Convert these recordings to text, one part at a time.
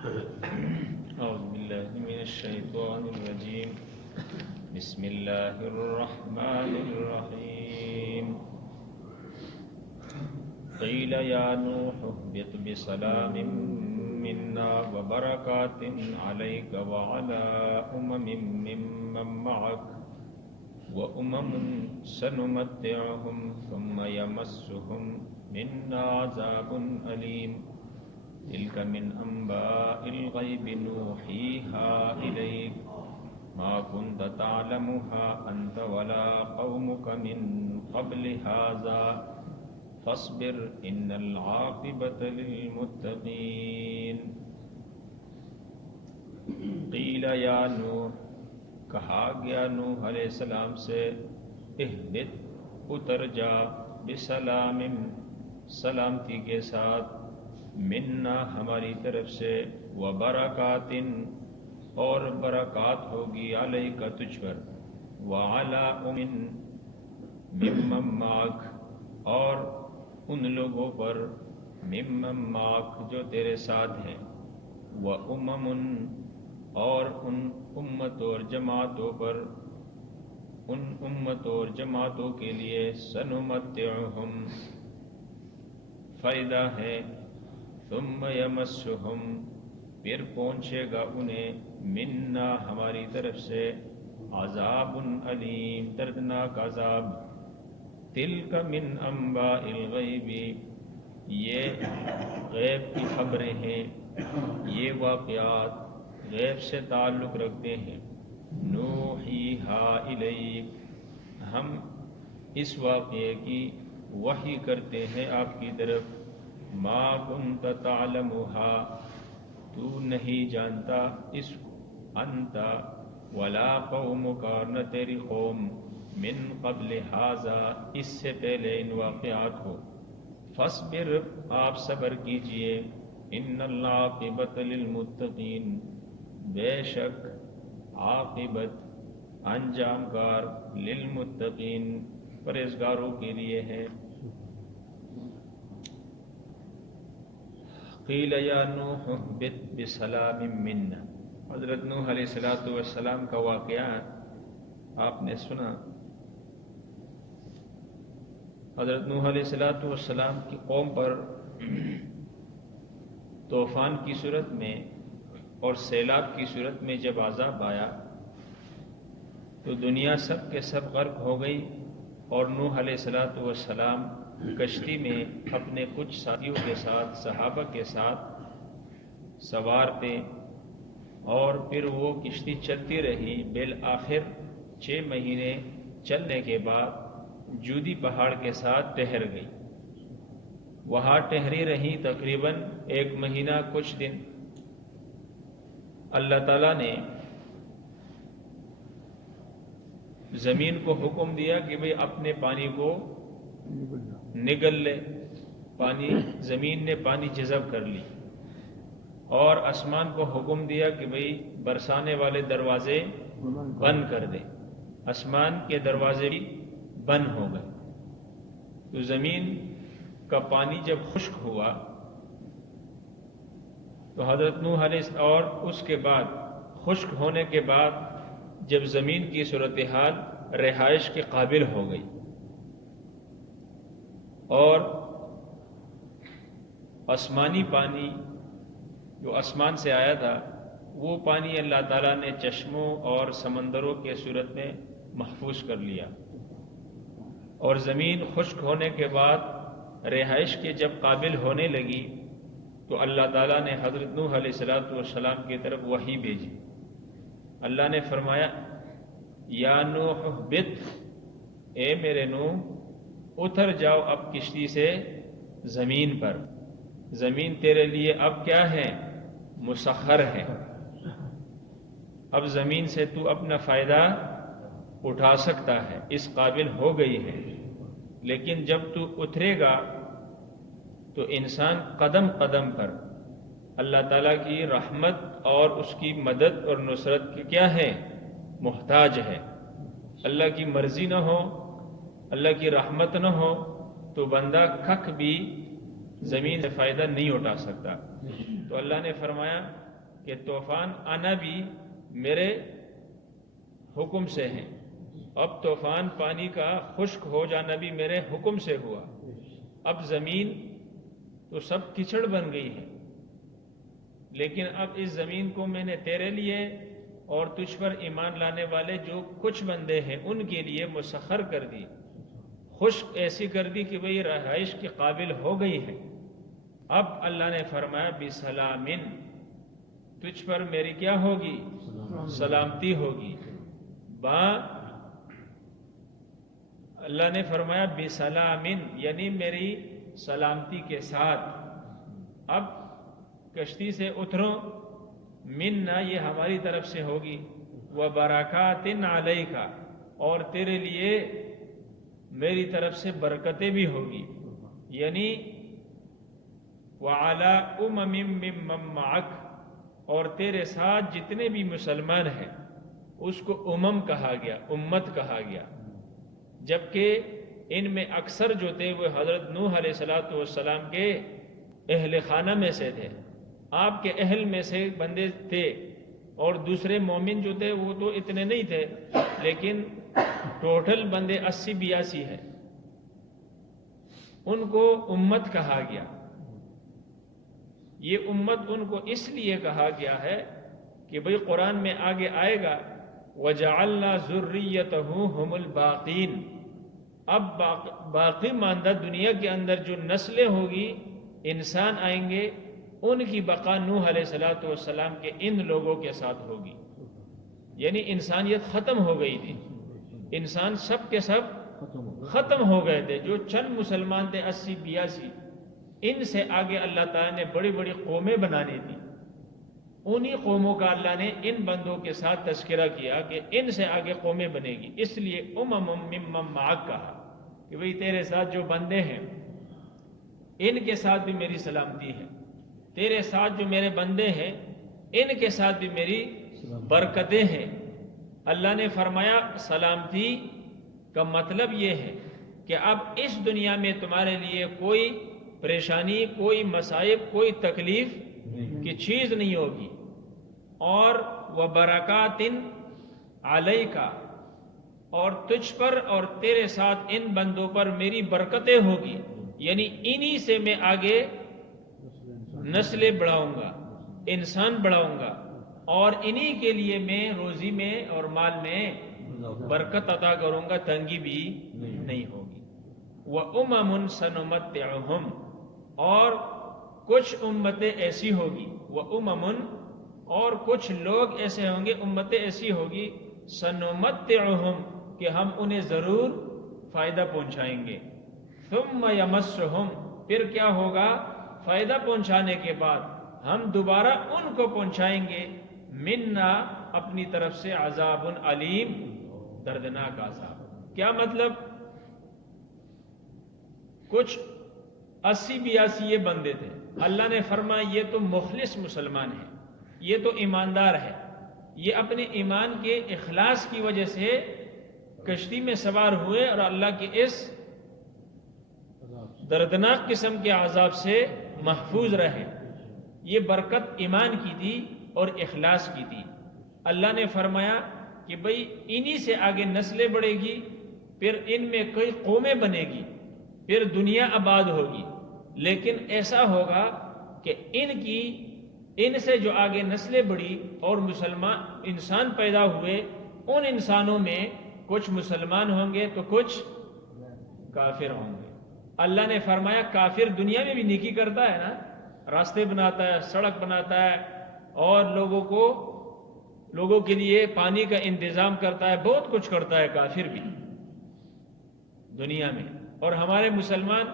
أعوذ بالله من الشيطان الرجيم. بسم الله الرحمن الرحيم. قيل يا نوح اهبط بسلام منا وبركات عليك وعلى ممن معك وأمم سنمتعهم ثم يمسهم منا عذاب أليم. تلك من أنباء الغيب نوحيها إليك ما كنت تعلمها أنت ولا قومك من قبل هذا فاصبر إن العاقبة للمتقين. قیل یا نوح، کہا گیا نوح علیہ السلام سے، اہبط، اتر جا، بسلام، سلامتی کے ساتھ، منا، ہماری طرف سے، وبرکات، اور برکات ہوگی، علیک، تجھ پر، وعلی ممن معک، اور ان لوگوں پر، ممن معک، جو تیرے ساتھ ہیں، وامم، اور ان امتوں اور جماعتوں پر، ان امتوں اور جماعتوں کے لیے، سنمتعہم، فائدہ ہے، ثم یمسہم، پھر پہنچے گا انہیں، منا، ہماری طرف سے، عذاب علیم، دردناک عذاب. تلک من انباء الغیب، یہ غیب کی خبریں ہیں، یہ واقعات غیب سے تعلق رکھتے ہیں. نوحیہا الیک، ہم اس واقعے کی وحی کرتے ہیں آپ کی طرف. ما کنت تعلمها، تو نہیں جانتا اس کو، انت ولا قومک، نہ تیری قوم، من قبل ھذا، اس سے پہلے ان واقعات کو. فاصبر، آپ صبر کیجئے، ان العاقبۃ للمتقین، بے شک عاقبت، انجام کار، للمتقین، پرہیزگاروں کے لیے ہے. قیل یا نوح اہبط بسلام منا، حضرت نوح علیہ السلام کا واقعہ آپ نے سنا. حضرت نوح علیہ السلام کی قوم پر طوفان کی صورت میں اور سیلاب کی صورت میں جب عذاب آیا تو دنیا سب کے سب غرق ہو گئی، اور نوح علیہ السلام کشتی میں اپنے کچھ ساتھیوں کے ساتھ، صحابہ کے ساتھ سوار تھے، اور پھر وہ کشتی چلتی رہی. بالآخر 6 مہینے چلنے کے بعد جودی پہاڑ کے ساتھ ٹھہر گئی. وہاں ٹھہری رہی تقریباً 1 مہینہ کچھ دن. اللہ تعالیٰ نے زمین کو حکم دیا کہ بھئی اپنے پانی کو نگل لے. زمین نے پانی جذب کر لی، اور آسمان کو حکم دیا کہ بھئی برسانے والے دروازے بند کر دے. آسمان کے دروازے بھی بند ہو گئے. تو زمین کا پانی جب خشک ہوا تو حضرت نوح علیہ، اور اس کے بعد خشک ہونے کے بعد جب زمین کی صورتحال رہائش کے قابل ہو گئی، اور آسمانی پانی جو آسمان سے آیا تھا، وہ پانی اللہ تعالیٰ نے چشموں اور سمندروں کے صورت میں محفوظ کر لیا. اور زمین خشک ہونے کے بعد رہائش کے جب قابل ہونے لگی تو اللہ تعالیٰ نے حضرت نوح علیہ السلام کی طرف وحی بھیجی. اللہ نے فرمایا، یا نوح اہبط، اے میرے نوح، اتر جاؤ اب کشتی سے زمین پر. زمین تیرے لیے اب کیا ہے؟ مسخر ہے. اب زمین سے تو اپنا فائدہ اٹھا سکتا ہے، اس قابل ہو گئی ہے. لیکن جب تو اترے گا تو انسان قدم قدم پر اللہ تعالیٰ کی رحمت اور اس کی مدد اور نصرت کی کیا ہے؟ محتاج ہے. اللہ کی مرضی نہ ہو، اللہ کی رحمت نہ ہو تو بندہ کھک بھی زمین سے فائدہ نہیں اٹھا سکتا. تو اللہ نے فرمایا کہ طوفان آنا بھی میرے حکم سے ہے. اب طوفان پانی کا خشک ہو جانا بھی میرے حکم سے ہوا. اب زمین تو سب کچڑ بن گئی ہے، لیکن اب اس زمین کو میں نے تیرے لیے اور تجھ پر ایمان لانے والے جو کچھ بندے ہیں ان کے لیے مسخر کر دی، خشک ایسی کر دی کہ وہی رہائش کے قابل ہو گئی ہے. اب اللہ نے فرمایا بسلامن، تجھ پر میری کیا ہوگی؟ سلامتی ہوگی. اللہ نے فرمایا بسلامن، یعنی میری سلامتی کے ساتھ. اب کشتی سے اترو، منا یہ ہماری طرف سے ہوگی، وبرکات علیک، اور تیرے لیے میری طرف سے برکتیں بھی ہوگی. یعنی وعلی امم ممن معک، اور تیرے ساتھ جتنے بھی مسلمان ہیں اس کو امم کہا گیا، امت کہا گیا، جبکہ ان میں اکثر جو تھے وہ حضرت نوح علیہ السلام کے اہل خانہ میں سے تھے، آپ کے اہل میں سے بندے تھے، اور دوسرے مومن جو تھے وہ تو اتنے نہیں تھے، لیکن ٹوٹل بندے 80-82 ہیں. ان کو امت کہا گیا. یہ امت ان کو اس لیے کہا گیا ہے کہ بھئی قرآن میں آگے آئے گا وَجَعَلْنَا ذُرِّيَّتَهُ هُمُ الْبَاقِينَ. اب باقی ماندہ دنیا کے اندر جو نسلیں ہوگی، انسان آئیں گے، ان کی بقا نوح علیہ السلام کے ان لوگوں کے ساتھ ہوگی. یعنی انسانیت ختم ہو گئی تھی، انسان سب کے سب ختم ہو گئے تھے. جو چند مسلمان تھے 80-82، ان سے آگے اللہ تعالیٰ نے بڑی بڑی قومیں بنانی تھی. انہی قوموں کا اللہ نے ان بندوں کے ساتھ تذکرہ کیا کہ ان سے آگے قومیں بنے گی. اس لیے امم ممن معک کہا کہ بھئی تیرے ساتھ جو بندے ہیں ان کے ساتھ بھی میری سلامتی ہے، تیرے ساتھ جو میرے بندے ہیں ان کے ساتھ بھی میری برکتیں ہیں. اللہ نے فرمایا سلامتی کا مطلب یہ ہے کہ اب اس دنیا میں تمہارے لیے کوئی پریشانی، کوئی مصائب، کوئی تکلیف کی چیز نہیں ہوگی. اور وبرکات علیک، اور تجھ پر اور تیرے ساتھ ان بندوں پر میری برکتیں ہوگی. یعنی انہی سے میں آگے نسلیں بڑھاؤں گا، انسان بڑھاؤں گا، اور انہی کے لیے میں روزی میں اور مال میں برکت عطا کروں گا، تنگی بھی نہیں ہوگی. وَأُمَمٌ سَنُمَتِّعُهُمْ، اور کچھ امتیں ایسی ہوگی، وَأُمَمٌ، اور کچھ لوگ ایسے ہوں گے، امتیں ایسی ہوگی، سَنُمَتِّعُهُمْ، کہ ہم انہیں ضرور فائدہ پہنچائیں گے. ثُمَّ يَمَسُّهُمْ، پھر کیا ہوگا؟ فائدہ پہنچانے کے بعد ہم دوبارہ ان کو پہنچائیں گے منا، اپنی طرف سے، عذاب علیم، دردناک عذاب. کیا مطلب؟ کچھ 80-82 یہ بندے تھے، اللہ نے فرمایا یہ تو مخلص مسلمان ہیں، یہ تو ایماندار ہے، یہ اپنے ایمان کے اخلاص کی وجہ سے کشتی میں سوار ہوئے اور اللہ کے اس دردناک قسم کے عذاب سے محفوظ رہے. یہ برکت ایمان کی تھی اور اخلاص کی تھی. اللہ نے فرمایا کہ بھئی انہی سے آگے نسلیں بڑھے گی، پھر ان میں کئی قومیں بنے گی، پھر دنیا آباد ہوگی. لیکن ایسا ہوگا کہ ان سے جو آگے نسلیں بڑھی اور مسلمان انسان پیدا ہوئے، ان انسانوں میں کچھ مسلمان ہوں گے تو کچھ کافر ہوں گے. اللہ نے فرمایا کافر دنیا میں بھی نیکی کرتا ہے نا، راستے بناتا ہے، سڑک بناتا ہے، اور لوگوں کے لیے پانی کا انتظام کرتا ہے، بہت کچھ کرتا ہے کافر بھی دنیا میں. اور ہمارے مسلمان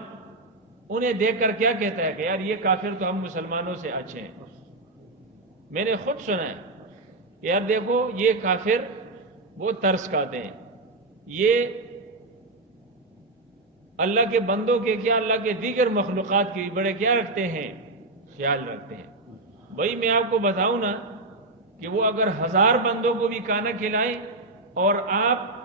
انہیں دیکھ کر کیا کہتا ہے کہ یار یہ کافر تو ہم مسلمانوں سے اچھے ہیں. میں نے خود سنا ہے کہ یار دیکھو یہ کافر وہ ترس کھاتے ہیں، یہ اللہ کے بندوں کے کیا، اللہ کے دیگر مخلوقات کے بڑے کیا رکھتے ہیں، خیال رکھتے ہیں. بھائی میں آپ کو بتاؤں نا کہ وہ اگر 1000 بندوں کو بھی کھانا کھلائیں اور آپ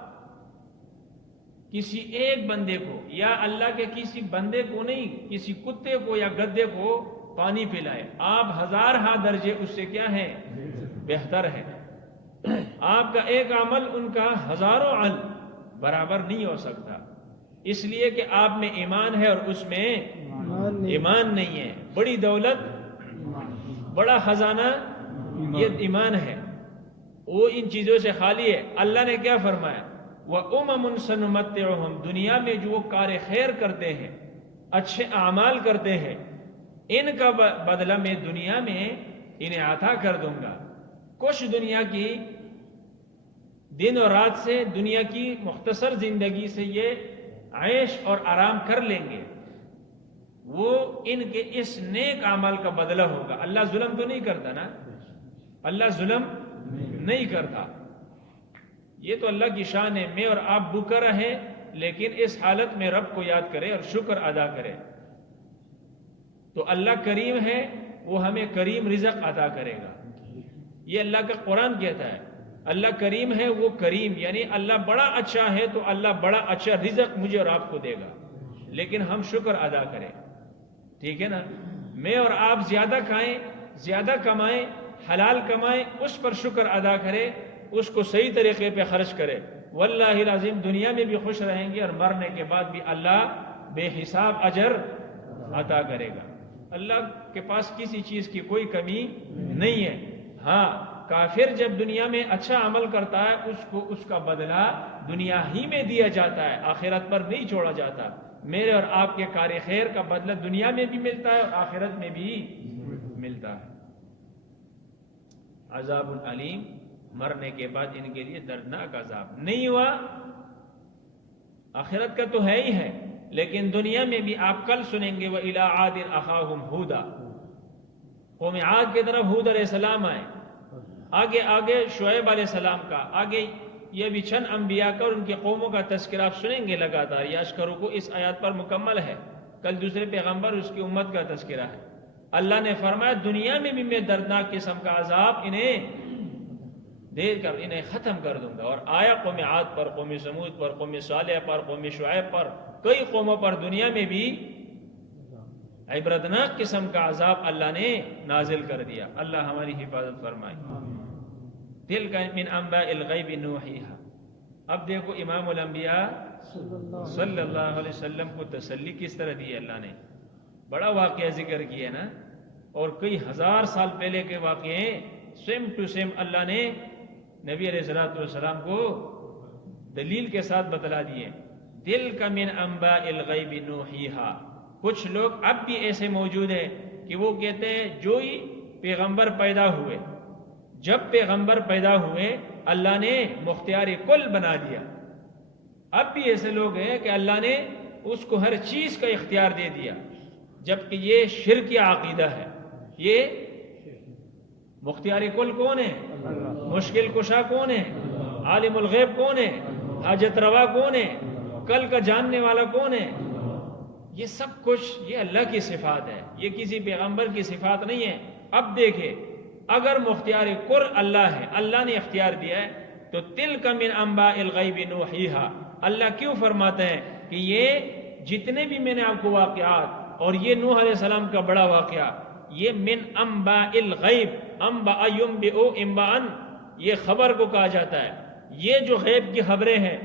کسی ایک بندے کو، یا اللہ کے کسی بندے کو نہیں، کسی کتے کو یا گدے کو پانی پلائے، آپ ہزارہ درجے اس سے کیا ہیں؟ بہتر ہے۔ آپ کا ایک عمل ان کا ہزاروں عمل برابر نہیں ہو سکتا، اس لیے کہ آپ میں ایمان ہے اور اس میں ایمان نہیں ہے۔ بڑی دولت، بڑا خزانہ یہ ایمان ہے، وہ ان چیزوں سے خالی ہے۔ اللہ نے کیا فرمایا؟ وَأُمَمٌ سَنُمَتِّعُهُمْ، دنیا میں جو کار خیر کرتے ہیں، اچھے اعمال کرتے ہیں، ان کا بدلہ میں دنیا میں انہیں عطا کر دوں گا۔ کچھ دنیا کی دن اور رات سے، دنیا کی مختصر زندگی سے یہ عیش اور آرام کر لیں گے، وہ ان کے اس نیک اعمال کا بدلہ ہوگا۔ اللہ ظلم تو نہیں کرتا نا، اللہ ظلم نہیں کرتا۔ یہ تو اللہ کی شان ہے، میں اور آپ بھوکا رہے لیکن اس حالت میں رب کو یاد کرے اور شکر ادا کرے تو اللہ کریم ہے، وہ ہمیں کریم رزق عطا کرے گا۔ یہ اللہ کا قرآن کہتا ہے، اللہ کریم ہے، وہ کریم، یعنی اللہ بڑا اچھا ہے تو اللہ بڑا اچھا رزق مجھے اور آپ کو دے گا، لیکن ہم شکر ادا کریں، ٹھیک ہے نا؟ میں اور آپ زیادہ کھائیں، زیادہ کمائیں، حلال کمائیں، اس پر شکر ادا کریں، اس کو صحیح طریقے پہ خرچ کرے، واللہ العظیم دنیا میں بھی خوش رہیں گے اور مرنے کے بعد بھی اللہ بے حساب اجر عطا کرے گا۔ اللہ کے پاس کسی چیز کی کوئی کمی نہیں ہے۔ ہاں، کافر جب دنیا میں اچھا عمل کرتا ہے اس کو اس کا بدلہ دنیا ہی میں دیا جاتا ہے، آخرت پر نہیں چھوڑا جاتا۔ میرے اور آپ کے کار خیر کا بدلہ دنیا میں بھی ملتا ہے اور آخرت میں بھی ملتا ہے۔ عذاب العلیم، مرنے کے بعد ان کے لیے دردناک عذاب نہیں ہوا، آخرت کا تو ہے ہی ہے، لیکن دنیا میں بھی آپ کل سنیں گے وَإِلَىٰ عَادٍ أَخَاهُمْ هُودًا، قوم عاد کی طرف ہود علیہ السلام آئے، آگے شعیب علیہ السلام کا، آگے یہ بھی چند انبیاء کا اور ان کی قوموں کا تذکرہ آپ سنیں گے لگاتار۔ یہ اشکروں کو اس آیات پر مکمل ہے، کل دوسرے پیغمبر اس کی امت کا تذکرہ ہے۔ اللہ نے فرمایا دنیا میں بھی میں دردناک قسم کا عذاب انہیں دے کر انہیں ختم کر دوں گا۔ اور آیا قوم عاد پر، قوم سمود پر، قوم صالح پر، قوم شعیب پر، کئی قوموں پر دنیا میں بھی عبرتناک قسم کا عذاب اللہ نے نازل کر دیا۔ اللہ ہماری حفاظت فرمائے۔ تلک من انباء الغیب نوحیہا۔ اب دیکھو امام الانبیاء صلی اللہ علیہ وسلم کو تسلی کس طرح دی اللہ نے، بڑا واقعہ ذکر کیا نا، اور کئی ہزار سال پہلے کے واقعے سیم ٹو سیم اللہ نے نبی علیہ السلام کو دلیل کے ساتھ بتلا دیے۔ تلک من انباء الغیب نوحیہا۔ کچھ لوگ اب بھی ایسے موجود ہیں کہ وہ کہتے ہیں جو ہی پیغمبر پیدا ہوئے، جب پیغمبر پیدا ہوئے اللہ نے مختار کل بنا دیا۔ اب بھی ایسے لوگ ہیں کہ اللہ نے اس کو ہر چیز کا اختیار دے دیا، جبکہ یہ شرکی عقیدہ ہے۔ یہ مختار کل کون ہے؟ مشکل کشا کون ہے؟ عالم الغیب کون ہے؟ حاجت روا کون ہے؟ کل کا جاننے والا کون ہے؟ یہ سب کچھ یہ اللہ کی صفات ہے، یہ کسی پیغمبر کی صفات نہیں ہے۔ اب دیکھیں، اگر مختار کل اللہ ہے، اللہ نے اختیار دیا ہے، تو تلک من انباء الغیب نوحیہا، اللہ کیوں فرماتے ہیں کہ یہ جتنے بھی میں نے آپ کو واقعات، اور یہ نوح علیہ السلام کا بڑا واقعہ، یہ من انباء الغیب، انباء ينبئ انباء، یہ خبر کو کہا جاتا ہے، یہ جو غیب کی خبریں ہیں،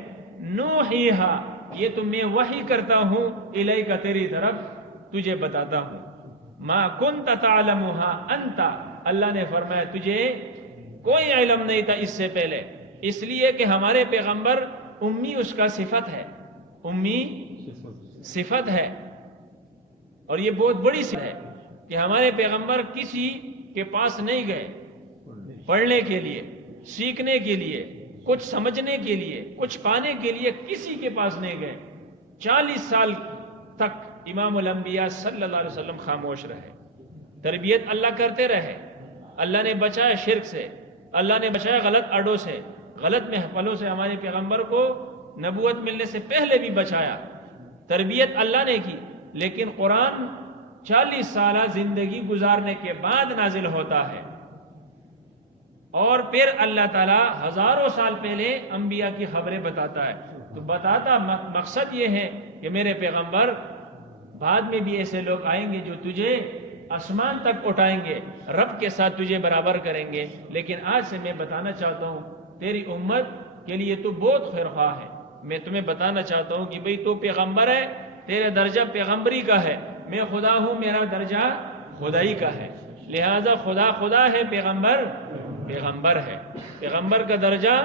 نوحیہا، یہ تو میں وحی کرتا ہوں الیک، تیری طرف تجھے بتاتا ہوں، ما کنت تعلمھا انت، اللہ نے فرمایا تجھے کوئی علم نہیں تھا اس سے پہلے، اس لیے کہ ہمارے پیغمبر امی اس کا صفت ہے، امی صفت ہے، اور یہ بہت بڑی صفت ہے کہ ہمارے پیغمبر کسی کے پاس نہیں گئے پڑھنے کے لیے، سیکھنے کے لیے، کچھ سمجھنے کے لیے، کچھ پانے کے لیے، کسی کے پاس نہیں گئے۔ 40 سال تک امام الانبیاء صلی اللہ علیہ وسلم خاموش رہے، تربیت اللہ کرتے رہے، اللہ نے بچایا شرک سے، اللہ نے بچایا غلط اڈوں سے، غلط محفلوں سے، ہمارے پیغمبر کو نبوت ملنے سے پہلے بھی بچایا، تربیت اللہ نے کی۔ لیکن قرآن 40 سالہ زندگی گزارنے کے بعد نازل ہوتا ہے، اور پھر اللہ تعالیٰ ہزاروں سال پہلے انبیاء کی خبریں بتاتا ہے، تو بتاتا مقصد یہ ہے کہ میرے پیغمبر بعد میں بھی ایسے لوگ آئیں گے جو تجھے آسمان تک اٹھائیں گے، رب کے ساتھ تجھے برابر کریں گے۔ لیکن آج سے میں بتانا چاہتا ہوں تیری امت کے لیے تو بہت خیرخواہ ہے، میں تمہیں بتانا چاہتا ہوں کہ بھئی تو پیغمبر ہے، تیرا درجہ پیغمبری کا ہے، میں خدا ہوں، میرا درجہ خدائی کا ہے، لہذا خدا خدا ہے، پیغمبر پیغمبر ہے۔ پیغمبر کا درجہ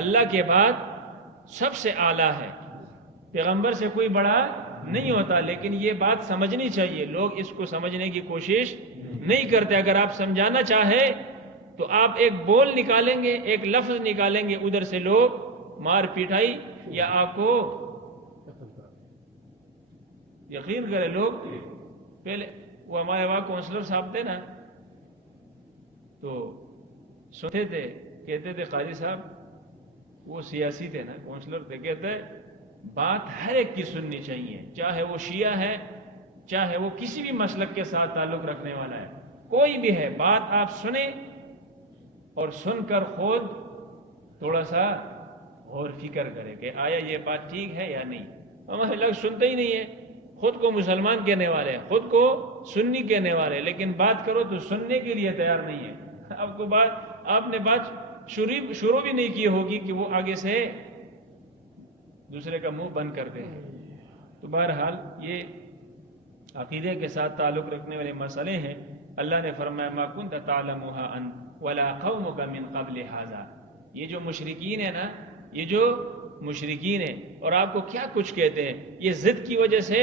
اللہ کے بعد سب سے اعلیٰ ہے، پیغمبر سے کوئی بڑا نہیں ہوتا۔ لیکن یہ بات سمجھنی چاہیے، لوگ اس کو سمجھنے کی کوشش نہیں کرتے۔ اگر آپ سمجھانا چاہے تو آپ ایک بول نکالیں گے، ایک لفظ نکالیں گے، ادھر سے لوگ مار پیٹائی یا آپ کو یقین کرے لوگ۔ پہلے وہ ہمارے وہاں کونسلر صاحب تھے نا، تو سنتے تھے، کہتے تھے قاضی صاحب، وہ سیاسی تھے نا، کونسلر تھے، کہتے بات ہر ایک کی سننی چاہیے، چاہے وہ شیعہ ہے، چاہے وہ کسی بھی مسلک کے ساتھ تعلق رکھنے والا ہے، کوئی بھی ہے، بات آپ سنیں اور سن کر خود تھوڑا سا غور فکر کریں کہ آیا یہ بات ٹھیک ہے یا نہیں۔ ہمارے لوگ سنتے ہی نہیں ہیں، خود کو مسلمان کہنے والے، خود کو سنی کہنے والے، لیکن بات کرو تو سننے کے لیے تیار نہیں ہے۔ آپ نے بات شروع بھی نہیں کی ہوگی کہ وہ آگے سے دوسرے کا منہ بند کرتے ہیں۔ تو بہرحال یہ عقیدے کے ساتھ تعلق رکھنے والے مسئلے ہیں۔ اللہ نے فرمایا ما کنت تعلمها انت ولا قومك من قبل هذا، یہ جو مشرکین ہیں نا، یہ جو مشرکین ہیں اور آپ کو کیا کچھ کہتے ہیں، یہ ضد کی وجہ سے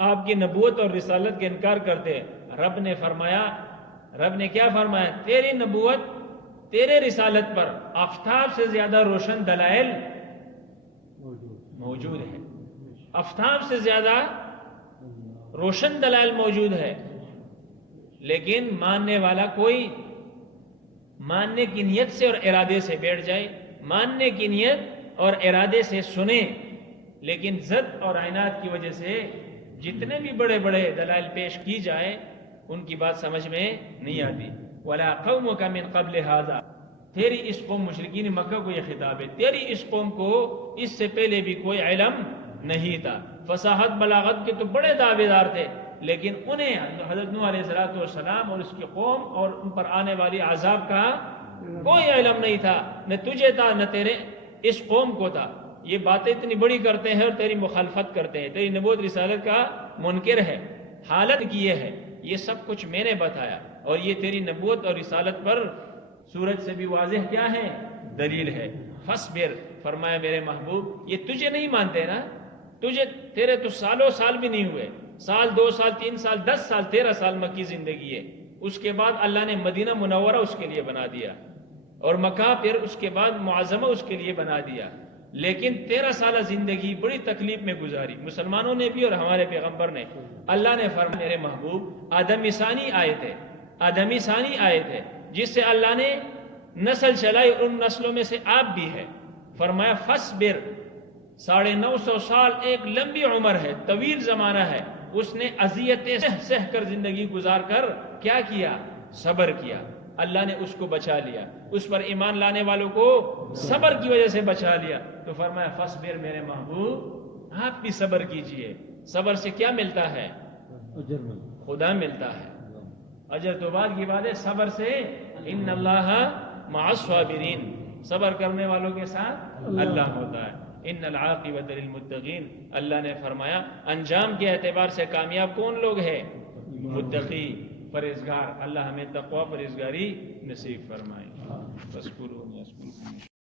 آپ کی نبوت اور رسالت کا انکار کرتے ہیں۔ رب نے کیا فرمایا؟ تیری نبوت، تیرے رسالت پر آفتاب سے زیادہ روشن دلائل موجود ہے، آفتاب سے زیادہ روشن دلائل موجود ہے، لیکن ماننے والا کوئی ماننے کی نیت سے اور ارادے سے بیٹھ جائے، ماننے کی نیت اور ارادے سے سنے، لیکن ضد اور عناد کی وجہ سے جتنے بھی بڑے بڑے دلائل پیش کی جائیں ان کی بات سمجھ میں نہیں آتی۔ وَلَا قَوْمُكَ مِن قَبْلِ هَذَا، تیری اس قوم، مشرکین مکہ کو یہ خطاب ہے، تیری اس قوم کو اس سے پہلے بھی کوئی علم نہیں تھا۔ فصاحت بلاغت کے تو بڑے دعوے دار تھے، لیکن انہیں حضرت نوح علیہ السلام اور اس کی قوم اور ان پر آنے والی عذاب کا کوئی علم نہیں تھا، نہ تجھے تھا نہ تیرے اس قوم کو تھا۔ یہ باتیں اتنی بڑی کرتے ہیں اور تیری مخالفت کرتے ہیں، تیری نبوت رسالت کا منکر ہے، حالت کی یہ ہے، یہ سب کچھ میں نے بتایا، اور یہ تیری نبوت اور رسالت پر سورج سے بھی واضح کیا ہے؟ دلیل ہے۔ فصبر، فرمایا میرے محبوب، یہ تجھے نہیں مانتے نا، تیرے تو سالوں سال بھی نہیں ہوئے، سال 2 سال 3 سال 10 سال 13 سال مکی زندگی ہے، اس کے بعد اللہ نے مدینہ منورہ اس کے لیے بنا دیا، اور مکہ پھر اس کے بعد معظمہ اس کے لیے بنا دیا، لیکن 13 سالہ زندگی بڑی تکلیف میں گزاری مسلمانوں نے بھی اور ہمارے پیغمبر نے۔ اللہ نے فرمایا میرے محبوب، آدمی ثانی آئے تھے جس سے اللہ نے نسل چلائی، ان نسلوں میں سے آپ بھی ہے۔ فرمایا فصبر، 950 سال ایک لمبی عمر ہے، طویل زمانہ ہے، اس نے اذیتیں سہ کر زندگی گزار کر کیا کیا؟ صبر کیا، اللہ نے اس کو بچا لیا، اس پر ایمان لانے والوں کو صبر کی وجہ سے بچا لیا۔ تو فرمایا فصبر میرے محبوب، آپ بھی صبر کیجئے۔ صبر سے کیا ملتا ہے؟ خدا ملتا ہے، اجر تو بعد کی بات ہے۔ صبر سے ان اللہ مع الصابرین، صبر کرنے والوں کے ساتھ اللہ ہوتا ہے۔ ان العاقبۃ للمتقین، اللہ نے فرمایا انجام کے اعتبار سے کامیاب کون لوگ ہیں؟ متقی، پرہیزگار۔ اللہ ہمیں تقوی پرہیزگاری نصیب فرمائے۔ بس